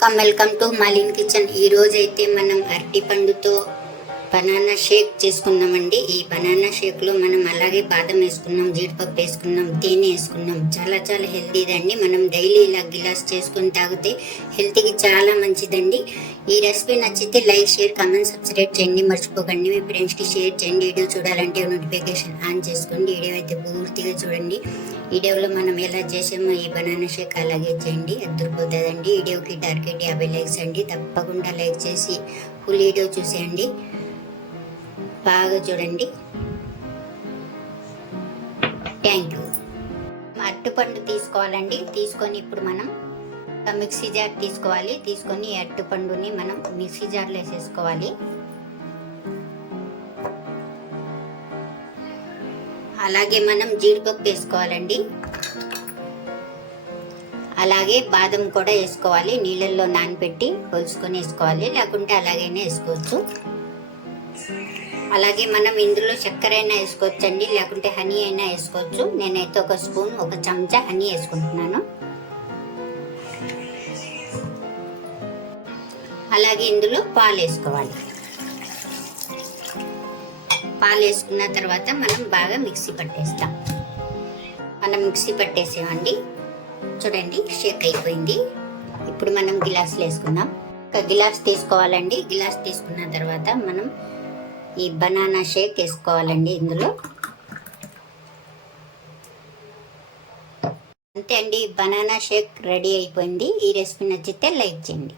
Welcome welcome to Malin kitchen. ఈ రోజైతే మనం అరటి పండుతో బనానా షేక్ చేసుకున్నామండి. ఈ బనానా షేక్లో మనం అలాగే బాదం వేసుకున్నాం జీడిపప్పు వేసుకున్నాం తేనె వేసుకున్నాం. చాలా చాలా హెల్తీదండి మనం డైలీ ఇలా గిలాస్ చేసుకొని తాగితే హెల్త్కి చాలా మంచిదండి. ఈ రెసిపీ నచ్చితే లైక్ షేర్ కమెంట్ సబ్స్క్రైబ్ చేయండి. మర్చిపోకండి. మీ ఫ్రెండ్స్కి షేర్ చేయండి. వీడియో చూడాలంటే నోటిఫికేషన్ ఆన్ చేసుకోండి వీడియో అయితే పూర్తిగా చూడండి. వీడియోలో మనం ఎలా చేసామో ఈ బనానా షేక్ అలాగే చేయండి. అద్దరిపోతుందండి. వీడియోకి టార్గెట్ యాభై లైక్స్ అండి. తప్పకుండా లైక్ చేసి ఫుల్ వీడియో చూసేయండి. బాగా చూడండి. థ్యాంక్ యూ అరటిపండు తీసుకోవాలండి. తీసుకొని ఇప్పుడు మనం ఒక మిక్సీ జార్ తీసుకోవాలి. తీసుకొని అరటిపండుని మనం మిక్సీ జార్లో వేసేసుకోవాలి. అలాగే మనం జీడిపప్పు వేసుకోవాలండి. అలాగే బాదం కూడా వేసుకోవాలి. నీళ్ళల్లో నానబెట్టి పొలుచుకొని వేసుకోవాలి. లేకుంటే అలాగైనా వేసుకోవచ్చు. అలాగే మనం ఇందులో చక్కెర అయినా వేసుకోవచ్చండి లేకుంటే హనీ అయినా వేసుకోవచ్చు. నేనైతే ఒక స్పూన్ ఒక చెంచా హనీ వేసుకుంటున్నాను. అలాగే ఇందులో పాలు వేసుకోవాలి. పాలు వేసుకున్న తర్వాత మనం బాగా మిక్సీ పట్టేస్తాం. మనం మిక్సీ పట్టేసామండి. చూడండి షేక్ అయిపోయింది. ఇప్పుడు మనం గిలాసులు వేసుకుందాం. ఒక గిలాస్ తీసుకోవాలండి. గిలాస్ తీసుకున్న తర్వాత మనం ఈ బనానా షేక్ వేసుకోవాలండి ఇందులో. అంతే అండి బనానా షేక్ రెడీ అయిపోయింది. ఈ రెసిపీ నచ్చితే లైక్ చేయండి.